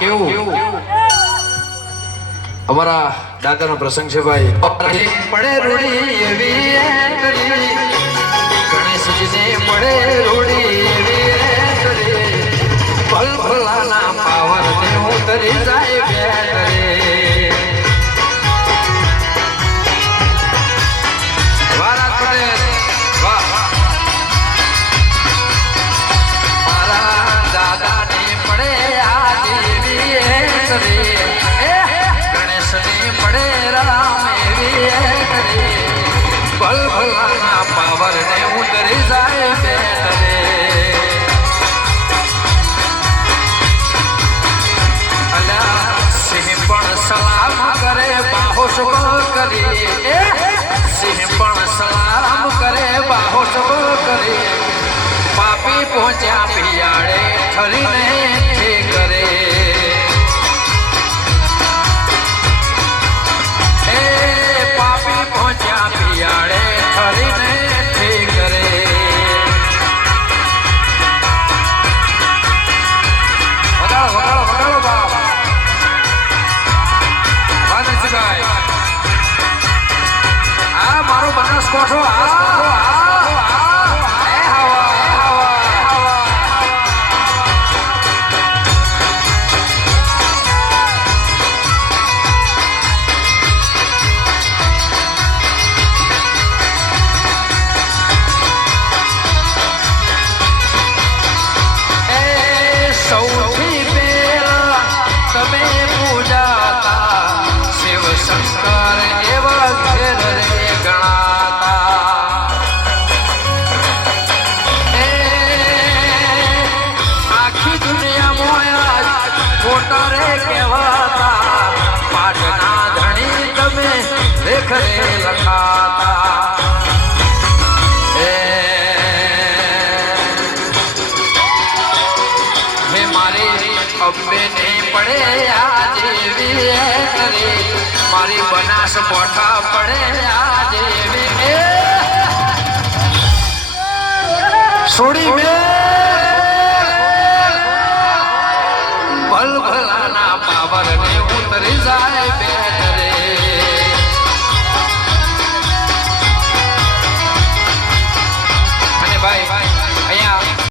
કેવું અમારા દાદાનો પ્રસંગ છે ભાઈ. પડે રૂડી એવી એન્ટ્રી ગણેશજીને પડે રૂડી એવી એન્ટ્રી ભલ ભલાના પાવર ને ઉતરી જાય બેટરી. વારા પડે વાહ મારા દાદાને પડે આ દેવી એન્ટ્રી પડે રામ એવી એન્ટ્રી ભલ ભલાના પાવર ને ઉતરી જાય બેટરી. સિંહ પણ સલામ કરે બાહોશ કરી સિંહ પણ સલામ કરે બાહોશ કરી પાપી પહોંચ્યા પિયાળે ઠરીને કરે પહોંચ્યા પિયાળે ઠરીને કરે. વગાડો વગાડો વગાડો બાપ વાદનસિંહભાઈ આ મારો બનાસકોઠો સૌથી પહેલા તમે પૂજાતા શિવ શંકર એવા ઘેર રે ગણાતા. આખી દુનિયામાં ખોટા રે કહેવાતા પાટના ધણી તમે લેખ રે લખાતા. અંબે ને પડે આ દેવી એન્ટ્રી મારી બનાસ કોઠા પડે આ દેવી સોડી મે